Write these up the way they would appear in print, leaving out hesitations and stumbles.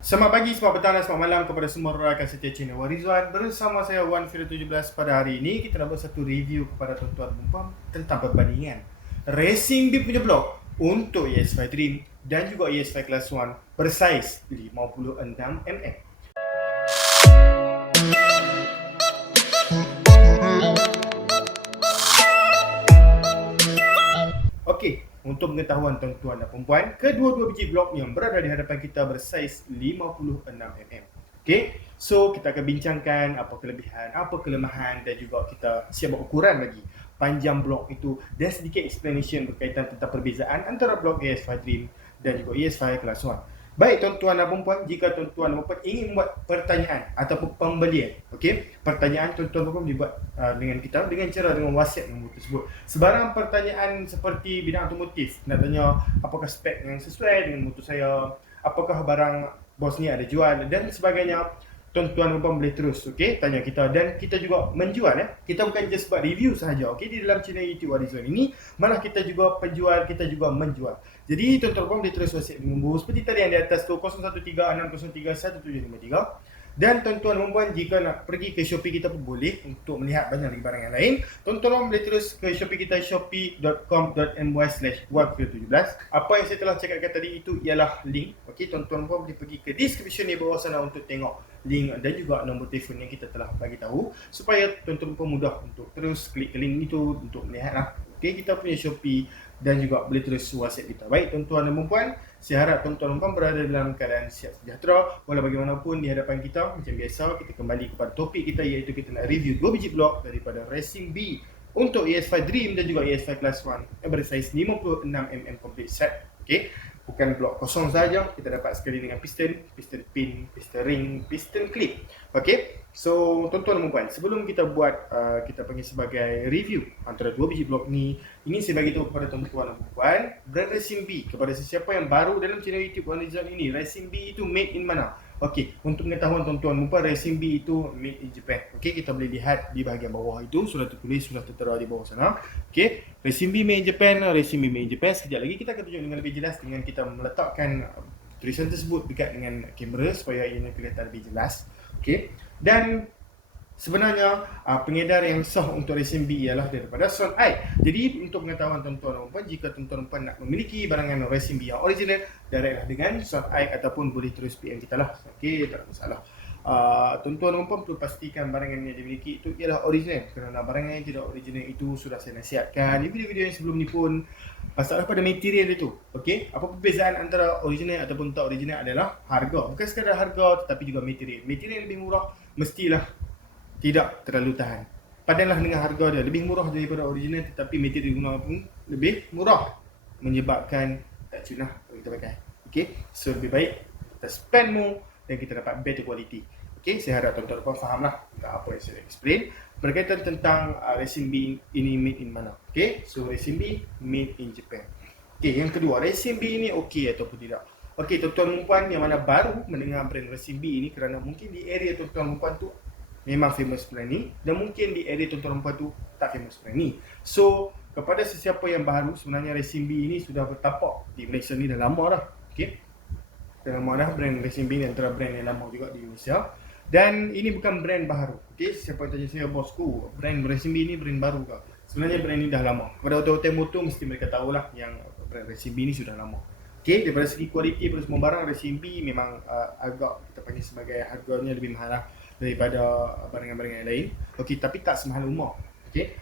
Selamat pagi, selamat petang dan selamat malam kepada semua rakan setia channel Warizwan. Bersama saya Wan Fira 17. Pada hari ini kita nak buat satu review kepada tuan-tuan dan puan tentang perbandingan Racing Beat punya blok untuk ES5 Dream dan juga ES5 Class 1 bersaiz 56mm. Okey, untuk pengetahuan tuan-tuan dan puan-puan, kedua-dua biji blok yang berada di hadapan kita bersaiz 56mm. Okey, so kita akan bincangkan apa kelebihan, apa kelemahan dan juga kita siap buat ukuran lagi panjang blok itu dan sedikit explanation berkaitan tentang perbezaan antara blok ES5 Dream dan juga ES5 Class 1. Baik tuan-tuan dan puan-puan, jika tuan-tuan dan puan ingin membuat pertanyaan ataupun pembelian, okey, pertanyaan tuan-tuan dan puan dibuat dengan kita dengan cara dengan WhatsApp nombor tersebut. Sebarang pertanyaan seperti bidang otomotif, nak tanya apakah spek yang sesuai dengan motor saya, apakah barang bos ni ada jual dan sebagainya, tuan-tuan dan puan boleh terus tanya kita dan kita juga menjual Kita bukan just buat review sahaja di dalam channel YouTube Warizwan ini, malah kita juga penjual, kita juga menjual. Jadi tuan-tuan dan puan boleh terus WhatsApp nombor seperti tadi yang di atas tu 0136031753. Dan tuan-tuan dan puan jika nak pergi ke Shopee kita pun boleh untuk melihat banyak lagi barang yang lain. Tuan-tuan boleh terus ke Shopee kita shopee.com.my/117. Apa yang saya telah cakapkan tadi itu ialah link. Okey, tuan-tuan dan puan boleh pergi ke description di bawah sana untuk tengok link dan juga nombor telefon yang kita telah bagi tahu supaya tuan-tuan dan puan mudah untuk terus klik ke link itu untuk melihatlah. Okey, kita punya Shopee dan juga boleh terus WhatsApp kita. Baik tuan-tuan dan puan, saya harap tuan-tuan dan puan berada dalam keadaan sihat sejahtera. Walau bagaimanapun di hadapan kita, macam biasa kita kembali kepada topik kita, iaitu kita nak review 2 biji blok daripada Racing B untuk ES5 Dream dan juga ES5 Class 1 yang bersaiz 56mm complete set. Okey, bukan blok kosong saja, kita dapat sekali dengan piston, piston pin, piston ring, piston clip. Okey, so tuan-tuan dan puan, sebelum kita buat kita panggil sebagai review antara 2 biji blok ni, ingin saya bagi tahu kepada tuan-tuan dan puan, brand Racing B kepada sesiapa yang baru dalam channel YouTube Warizwan ini, Racing B itu made in mana? Okey, untuk pengetahuan tuan-tuan dan puan, Racing B itu made in Japan. Okey, kita boleh lihat di bahagian bawah itu sudah tertulis, sudah tertera di bawah sana. Okey, Racing B made in Japan, Racing B made in Japan. Sekejap lagi kita akan tunjuk dengan lebih jelas dengan kita meletakkan tulisan tersebut dekat dengan kamera supaya ianya kelihatan lebih jelas. Okey, dan sebenarnya pengedar yang sah untuk Racing B ialah daripada Sonai. Jadi untuk pengetahuan tuan-tuan dan puan, jika tuan-tuan dan puan nak memiliki barangan Racing B yang original, directlah dengan Sonai ataupun boleh terus PM kita lah. Okey, tak ada masalah. Tuan-tuan dan puan perlu pastikan barangan yang dimiliki itu ialah original, kerana barangan yang tidak original itu sudah saya nasihatkan di video-video yang sebelum ni pun, masalah pada material itu. Okey, apa perbezaan antara original ataupun tak original adalah harga. Bukan sekadar harga tetapi juga material. Material lebih murah mestilah tidak terlalu tahan. Padanlah dengan harga dia lebih murah daripada original tetapi material guna pun lebih murah, menyebabkan tak cunah kalau kita pakai. Okey, so lebih baik kita spend more dan kita dapat better quality. Okey, saya harap tuan-tuan dan puan fahamlah tentang apa yang saya explain berkaitan tentang Racing B ini made in mana. Okey, so Racing B made in Japan. Okey, yang kedua, Racing B ini okey ataupun tidak? Okey, tuan-tuan dan puan yang mana baru mendengar brand Racing B ini, kerana mungkin di area tuan-tuan dan puan tu memang famous brand ni dan mungkin di area tuan-tuan dan puan tu tak famous brand ni. So kepada sesiapa yang baru, sebenarnya Racing B ini sudah bertapak di Malaysia ni dah lama dah. Okey, dah lama dah brand Racing B ni, antara brand yang lama juga di Malaysia. Dan ini bukan brand baru. Okey, siapa yang tanya saya, bosku, brand Racing B ni brand baru ke? Sebenarnya brand ni dah lama. Kepada hotel-hotel motor mesti mereka tahulah yang brand Racing B ni sudah lama. Okey, daripada segi kualiti pada semua barang, Racing B memang agak kita panggil sebagai harganya lebih mahal lah daripada barang-barang yang lain. Okey, tapi tak semahal Umar. Okey,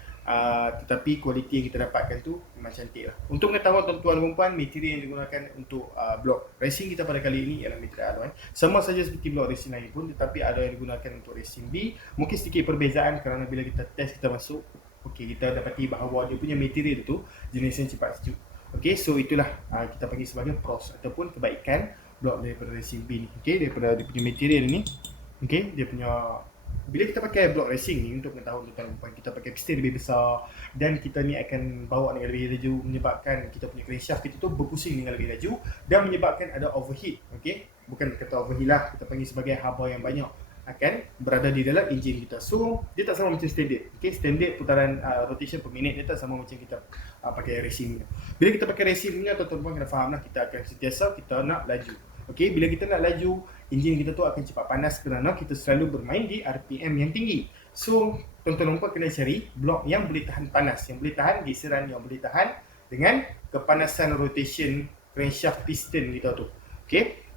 tetapi kualiti yang kita dapatkan tu memang cantik lah. Untuk pengetahuan tuan-tuan dan puan, material yang digunakan untuk blok racing kita pada kali ini ialah material alloy. Sama saja seperti blok racing lain pun, tetapi ada yang digunakan untuk Racing B. Mungkin sedikit perbezaan kerana bila kita test, kita masuk, okey, kita dapati bahawa dia punya material tu jenis yang cepat sejuk. Okey, so itulah kita panggil sebagai pros ataupun kebaikan blok daripada Racing B ni. Okey, daripada dia punya material ni. Okey, dia punya, bila kita pakai blok racing ni, untuk pengetahuan tuan-tuan, kita pakai piston lebih besar dan kita ni akan bawa dengan lebih laju, menyebabkan kita punya crankshaft kita tu berpusing dengan lebih laju dan menyebabkan ada overheat. Okey, bukan kata overheat lah, kita panggil sebagai haba yang banyak akan berada di dalam enjin kita. So dia tak sama macam standard. Okey, standard putaran rotation per minit dia tak sama macam kita pakai racing ni. Bila kita pakai racing ni, tuan-tuan kena faham lah, kita akan sentiasa kita nak laju. Okey, bila kita nak laju, enjin kita tu akan cepat panas kerana kita selalu bermain di RPM yang tinggi. So, tuan-tuan dan puan kena cari blok yang boleh tahan panas, yang boleh tahan geseran, yang boleh tahan dengan kepanasan rotation crankshaft piston kita tu. Okey.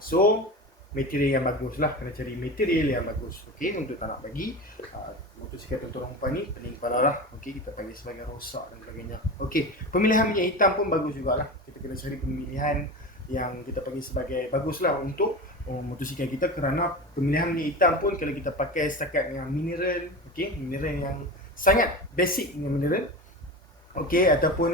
So material yang bagus lah, kena cari material yang bagus. Okey, untuk tak nak bagi motosikal tuan-tuan dan puan ni pening kepala lah. Okey, kita panggil sebagai rosak dan sebagainya. Okey, pemilihan minyak hitam pun bagus jugalah. Kita kena cari pemilihan yang kita panggil sebagai baguslah untuk motosikal kita, kerana pemilihan minyak hitam pun kalau kita pakai setakat dengan mineral, okey, mineral yang sangat basic dengan mineral, okey, ataupun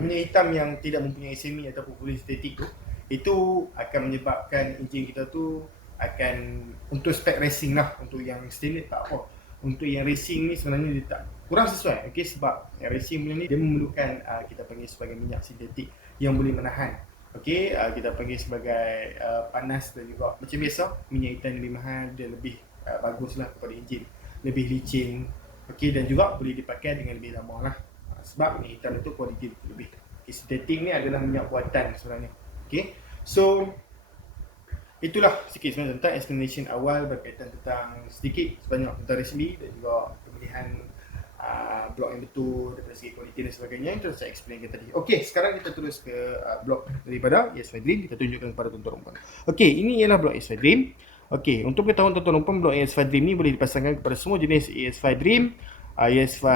minyak hitam yang tidak mempunyai semi ataupun polistatik tu, itu akan menyebabkan enjin kita tu akan, untuk spek racing lah, untuk yang standard tak apa. Untuk yang racing ni sebenarnya dia tak kurang sesuai, okey, sebab yang racing punya ni dia memerlukan kita panggil sebagai minyak sintetik yang boleh menahan. Okey, kita panggil sebagai panas, dan juga macam biasa minyak hitam lebih mahal, dia lebih baguslah kepada enjin, lebih licin. Okey, dan juga boleh dipakai dengan lebih lama lah, sebab minyak hitam itu kualiti lebih. Okay, sintetik ni adalah minyak buatan sebenarnya. Okey, so itulah sikit sebenarnya tentang explanation awal berkaitan tentang sedikit sebanyak tentang racing dan juga pemilihan blok yang betul daripada segi kualiti dan sebagainya yang telah saya explainkan tadi. Okey, sekarang kita terus ke blok daripada ES5 Dream, kita tunjukkan kepada tuan-tuan dan puan. Okey, ini ialah blok ES5 Dream. Okey, untuk pengetahuan tuan-tuan dan puan, blok ES5 Dream ni boleh dipasangkan kepada semua jenis ES5 Dream, ES5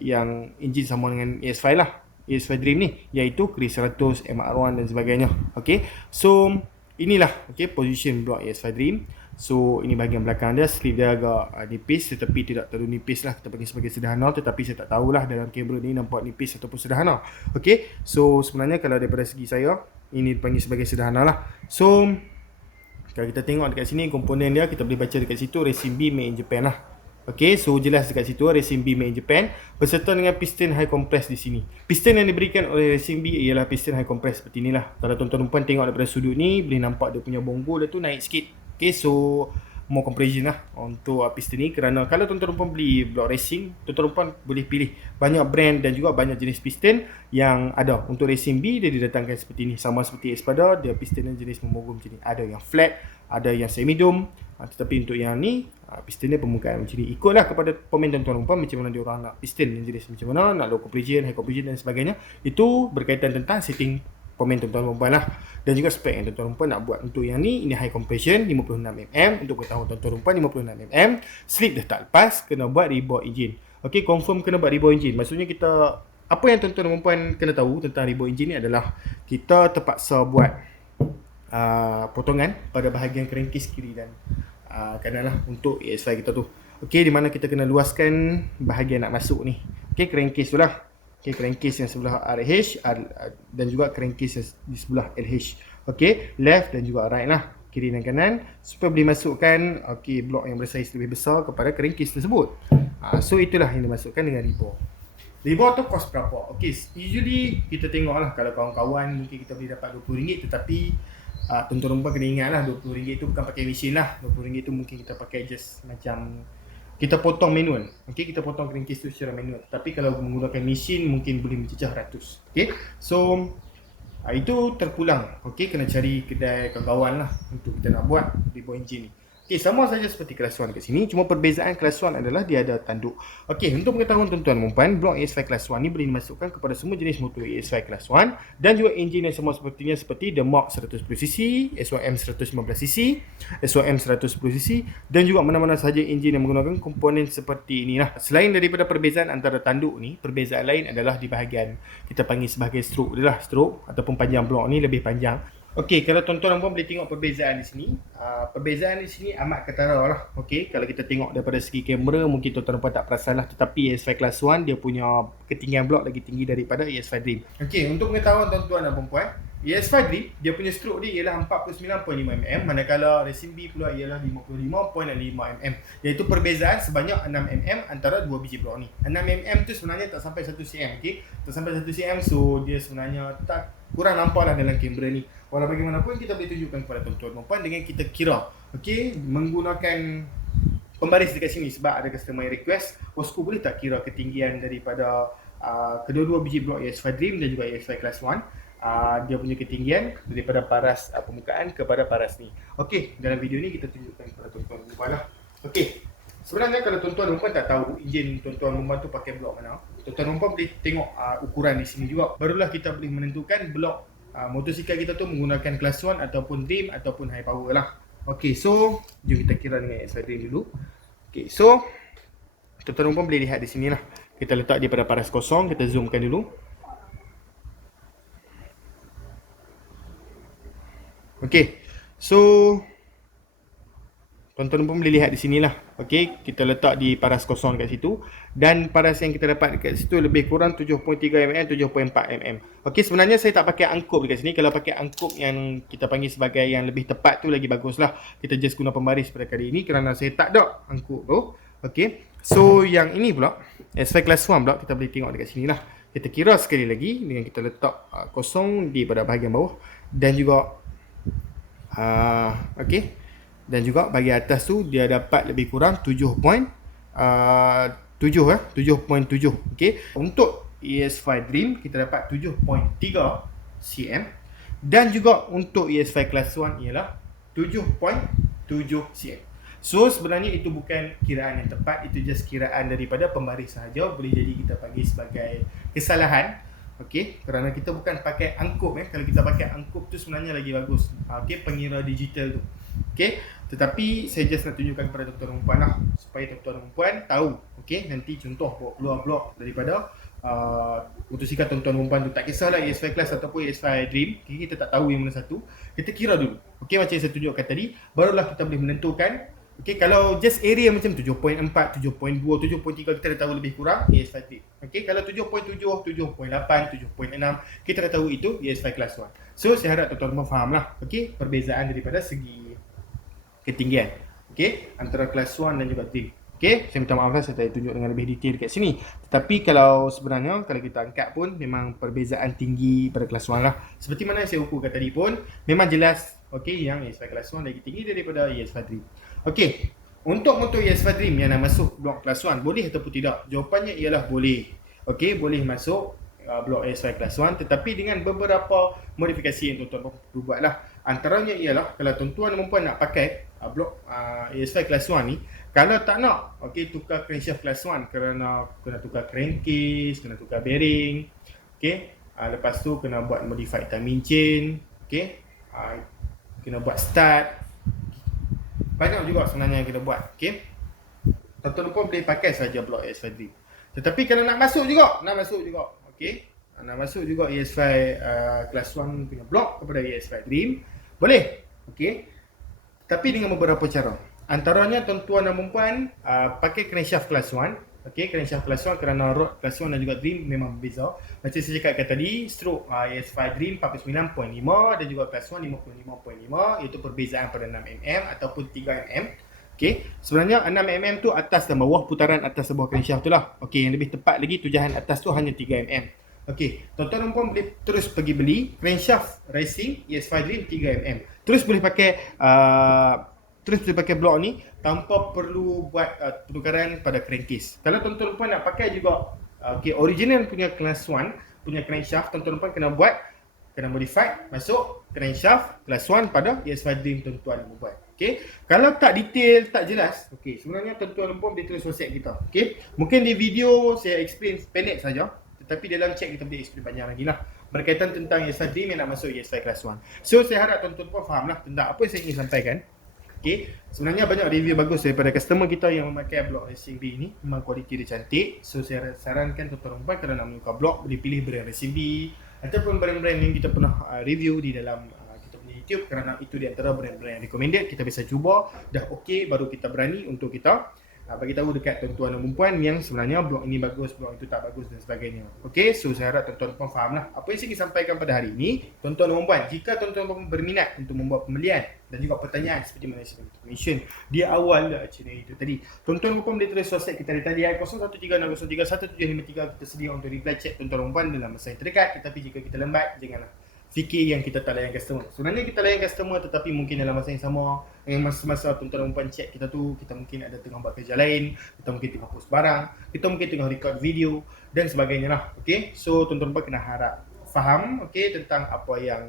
yang enjin sama dengan ES5 lah, ES5 Dream ni, iaitu Chris 100, MR1 dan sebagainya. Okey, so inilah position blok ES5 Dream. So ini bahagian belakang dia, sleeve dia agak nipis, tetapi tidak terlalu nipis lah, kita panggil sebagai sederhana, tetapi saya tak tahulah dalam kamera ni nampak nipis ataupun sederhana. Okey, so sebenarnya kalau daripada segi saya, ini dipanggil sebagai sederhana lah. So kalau kita tengok dekat sini komponen dia, kita boleh baca dekat situ Racing B made in Japan lah. Okey, so jelas dekat situ Racing B made in Japan berserta dengan piston high compress di sini. Piston yang diberikan oleh Racing B ialah piston high compress seperti inilah. Kalau tuan-tuan puan tengok daripada sudut ni, boleh nampak dia punya bonggol dia tu naik sikit. Okey, so more compression lah untuk piston ni, kerana kalau tuan-tuan puan beli blok racing, tuan-tuan puan boleh pilih banyak brand dan juga banyak jenis piston yang ada. Untuk Racing B dia didatangkan seperti ni, sama seperti Espada, dia piston yang jenis memogum macam ni. Ada yang flat, ada yang semi dome, tetapi untuk yang ni piston dia permukaan macam ni. Ikutlah kepada pemain tuan-tuan puan macam mana dia orang nak piston yang jenis macam mana, nak low compression, high compression dan sebagainya. Itu berkaitan tentang setting pemain tuan-tuan puan lah, dan juga spek yang tuan-tuan puan nak buat. Untuk yang ni, ini high compression 56mm, untuk pengetahuan tuan-tuan puan 56mm, slip dah tak lepas, kena buat reboard engine. Okey, confirm kena buat reboard engine. Maksudnya kita, apa yang tuan-tuan puan kena tahu tentang reboard engine ni adalah kita terpaksa buat potongan pada bahagian crankcase kiri dan kanan lah untuk ES5 kita tu. Okey, di mana kita kena luaskan bahagian nak masuk ni. Okey, crankcase tu lah. Okey, crankcase yang sebelah RH dan juga crankcase yang di sebelah LH. Okey, left dan juga right lah, kiri dan kanan, supaya boleh masukkan blok yang bersaiz lebih besar kepada crankcase tersebut. So itulah yang dimasukkan dengan rebore. Rebore tu cost berapa? Okey, usually kita tengok lah, kalau kawan-kawan mungkin kita boleh dapat RM20, tetapi tuan-tuan kena ingat lah, RM20 tu bukan pakai mesin lah. RM20 tu mungkin kita pakai just macam kita potong manual. Okey, kita potong crankcase tu secara manual. Tapi kalau menggunakan mesin mungkin boleh mencecah ratus. Okey, so itu terpulang. Okey, kena cari kedai kawan-kawan lah untuk kita nak buat reboard engine ni. Okey, sama saja seperti kelas 1 kat sini, cuma perbezaan kelas 1 adalah dia ada tanduk. Okey, untuk pengetahuan tuan-tuan dan puan, blok ES5 kelas 1 ni boleh dimasukkan kepada semua jenis motor ES5 kelas 1 dan juga enjin yang sama seperti The Mach 110cc, SYM 115cc, SYM 110cc dan juga mana-mana sahaja enjin yang menggunakan komponen seperti inilah. Selain daripada perbezaan antara tanduk ni, perbezaan lain adalah di bahagian kita panggil sebagai stroke dia lah, stroke ataupun panjang blok ni lebih panjang. Okey, kalau tuan-tuan dan puan boleh tengok perbezaan di sini. Perbezaan di sini amat ketara lah. Okey, kalau kita tengok daripada segi kamera mungkin tuan-tuan dan puan tak perasan lah, tetapi ES5 Class 1 dia punya ketinggian blok lagi tinggi daripada ES5 Dream. Okey, untuk pengetahuan tuan-tuan dan puan, ES5 Dream dia punya stroke dia ialah 49.5mm, manakala Racing B pula ialah 55.5mm, iaitu perbezaan sebanyak 6mm antara dua biji blok ni. 6mm tu sebenarnya tak sampai 1 cm, okey. Tak sampai 1 cm, so dia sebenarnya tak kurang nampak lah dalam kamera ni. Walau bagaimanapun kita boleh tunjukkan kepada tuan-tuan dan puan dengan kita kira, okey, menggunakan pembaris dekat sini, sebab ada customer yang request, bosku boleh tak kira ketinggian daripada kedua-dua biji blok ES5 Dream dan juga ES5 Class 1 dia punya ketinggian daripada paras permukaan kepada paras ni. Okey, dalam video ni kita tunjukkan kepada tuan-tuan dan puan lah. Okey. Sebenarnya kalau tuan-tuan dan puan tak tahu enjin tuan-tuan dan puan tu pakai blok mana, tuan-tuan dan puan boleh tengok ukuran di sini juga. Barulah kita boleh menentukan blok motosikal kita tu menggunakan class 1 ataupun dream ataupun high power lah. Okey, so jom kita kira dengan SY dream dulu. Okey, so tuan-tuan dan puan boleh lihat di sini lah. Kita letak dia pada paras kosong, kita zoomkan dulu. Okey, so tuan-tuan pun boleh lihat di sinilah. Okey, kita letak di paras kosong kat situ dan paras yang kita dapat dekat situ lebih kurang 7.3 mm, 7.4 mm. Okey, sebenarnya saya tak pakai angkup dekat sini. Kalau pakai angkup yang kita panggil sebagai yang lebih tepat tu lagi baguslah. Kita just guna pembaris pada kali ini kerana saya tak ada angkup tu. Okey. So yang ini pula SY class 1 pula kita boleh tengok dekat sinilah. Kita kira sekali lagi dengan kita letak kosong di pada bahagian bawah dan juga okey. Dan juga bagi atas tu dia dapat lebih kurang 7.7 okey. Untuk ES5 Dream kita dapat 7.3 cm dan juga untuk ES5 Class 1 ialah 7.7 cm. So sebenarnya itu bukan kiraan yang tepat, itu just kiraan daripada pembaris sahaja. Boleh jadi kita panggil sebagai kesalahan. Okey, kerana kita bukan pakai angkup. Kalau kita pakai angkup tu sebenarnya lagi bagus. Okey, pengira digital tu. Okey, tetapi saya just nak tunjukkan kepada tuan-tuan dan puan lah, supaya tuan-tuan dan puan tahu. Okey, nanti contoh bawa keluar blok daripada motosikal tuan-tuan dan puan tu, tak kisahlah ES5 Class ataupun ES5 Dream. Okay, kita tak tahu yang mana satu, kita kira dulu. Okey, macam yang saya tunjukkan tadi, barulah kita boleh menentukan. Okey, kalau just area macam 7.4, 7.2, 7.3 kita dah tahu lebih kurang ES5 Dream. Okey, kalau 7.7, 7.8, 7.6 kita dah tahu itu ES5 Class 1. So saya harap tuan-tuan faham lah. Okey, perbezaan daripada segi ketinggian, okey, antara Class 1 dan juga Dream. Okey, saya minta maaf lah saya tak tunjuk dengan lebih detail dekat sini. Tetapi kalau sebenarnya kalau kita angkat pun memang perbezaan tinggi pada Class 1 lah. Seperti mana yang saya ukurkan tadi pun memang jelas, okey, yang ES5 Class 1 lagi tinggi daripada ES5 Dream. Okey, untuk motor ES5 Dream yang nak masuk blok Class 1 boleh ataupun tidak? Jawapannya ialah boleh. Okey, boleh masuk blok ES5 Class 1 tetapi dengan beberapa modifikasi yang tuan-tuan perlu buat lah. Antaranya ialah kalau tuan-tuan dan puan nak pakai blok ES5 Class 1 ni, kalau tak nak tukar crankshaft Class 1 kerana kena tukar crankcase, kena tukar bearing, lepas tu kena buat modified timing chain, kena buat start, banyak juga sebenarnya yang kita buat. Tuan-tuan dan puan boleh pakai saja blok ES5 Dream. Tetapi kalau nak masuk juga nak masuk juga ES5 Class 1 punya blok kepada ES5 Dream, boleh. Tapi dengan beberapa cara. Antaranya tuan-tuan dan puan pakai crankshaft Class 1. Crankshaft Class 1 kerana rod Class 1 dan juga Dream memang berbeza. Macam saya cakapkan tadi, stroke ES5 Dream 49.5 dan juga Class 1 55.5, iaitu perbezaan pada 6mm ataupun 3mm. Sebenarnya 6mm tu atas dan bawah, putaran atas dan bawah crankshaft tu lah. Yang lebih tepat lagi, tujahan atas tu hanya 3mm. Tuan-tuan dan puan boleh terus pergi beli crankshaft racing ES5 Dream 3mm. Terus boleh pakai blok ni tanpa perlu buat penukaran pada crankcase. Kalau tuan-tuan dan puan nak pakai juga original punya Class 1 punya crankshaft, tuan-tuan dan puan kena modify masuk crankshaft Class 1 pada ES5 Dream tuan-tuan dan puan. Kalau tak detail, tak jelas, sebenarnya tuan-tuan dan puan boleh terus WhatsApp kita. Mungkin di video saya explain pendek saja, tetapi dalam chat kita boleh explain panjang lagi lah berkaitan tentang ES5 Dream yang nak masuk ES5 Class 1. So saya harap tuan-tuan pun faham lah tentang apa yang saya ingin sampaikan. Sebenarnya banyak review bagus daripada customer kita yang memakai blok Racing B ini. Memang kualiti dia cantik. So saya sarankan tuan-tuan kalau nak menukar blok, boleh pilih brand Racing B ataupun brand-brand yang kita pernah review di dalam kita punya YouTube, kerana itu di antara brand-brand yang recommended. Kita bisa cuba, dah okey, baru kita berani untuk kita bagi tahu dekat tuan-tuan dan puan yang sebenarnya blok ini bagus, blok itu tak bagus dan sebagainya. So saya harap tuan-tuan dan puan faham lah apa yang saya ingin sampaikan pada hari ini. Tuan-tuan dan puan, jika tuan-tuan dan puan berminat untuk membuat pembelian dan juga pertanyaan seperti mana saya mention di awal channel itu tadi, tuan-tuan dan puan boleh terus WhatsApp kita dari tadi 0136031753. Kita sedia untuk reply chat tuan-tuan dan puan dalam masa yang terdekat. Tetapi jika kita lambat, janganlah fikir yang kita tak layan customer. Sebenarnya kita layan customer, tetapi mungkin dalam masa yang sama, yang masa-masa tuan-tuan dan puan chat kita tu, kita mungkin ada tengah buat kerja lain, kita mungkin tengah post barang, kita mungkin tengah record video dan sebagainya lah. So tuan-tuan dan puan kena harap faham tentang apa yang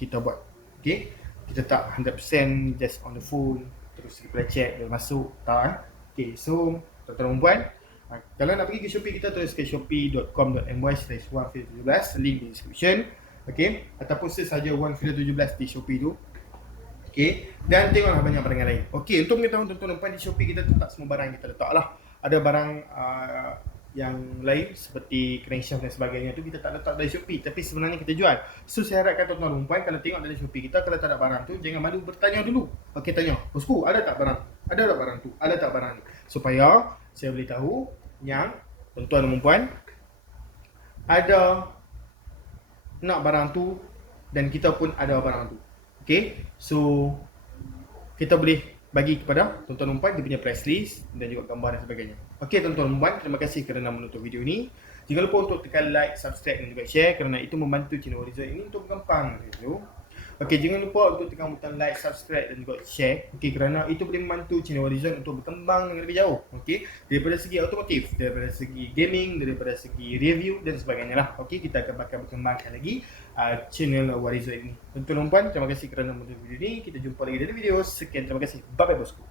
kita buat. Okey, kita tak 100% just on the phone terus reply check dan masuk tak. Okey, so tuan-tuan dan puan, kalau nak pergi ke Shopee kita terus ke shopee.com.my/117, link di description. Okey, ataupun search saja 117 di Shopee tu. Okey, dan tengoklah banyak barang lain. Okey, untuk mengetahui tuan-tuan dan puan, di Shopee kita tak semua barang kita letak lah. Ada barang yang lain seperti crankshaft dan sebagainya tu kita tak letak dari Shopee, tapi sebenarnya kita jual. So saya harapkan tuan-tuan dan puan kalau tengok dari Shopee kita, kalau tak ada barang tu jangan malu bertanya dulu. Okey, tanya, bosku ada tak barang? Ada tak barang tu? Ada tak barang ni? Supaya saya boleh tahu yang tuan-tuan dan puan ada nak barang tu dan kita pun ada barang tu. Okey, so kita boleh bagi kepada tuan-tuan dan puan dia punya price list dan juga gambar dan sebagainya. Okey tuan-tuan dan puan, terima kasih kerana menonton video ini. Jangan lupa untuk tekan like, subscribe dan juga share kerana itu membantu channel Horizon ini untuk berkembang video. Okey, jangan lupa untuk tekan butang like, subscribe dan juga share. Okey, kerana itu boleh membantu channel Horizon untuk berkembang dengan lebih jauh. Okey, daripada segi otomotif, daripada segi gaming, daripada segi review dan sebagainya lah. Okey, kita akan bakal berkembangkan lagi channel Horizon ini. Tuan-tuan dan puan, terima kasih kerana menonton video ini. Kita jumpa lagi dalam video. Sekian, terima kasih. Bye bye bosku.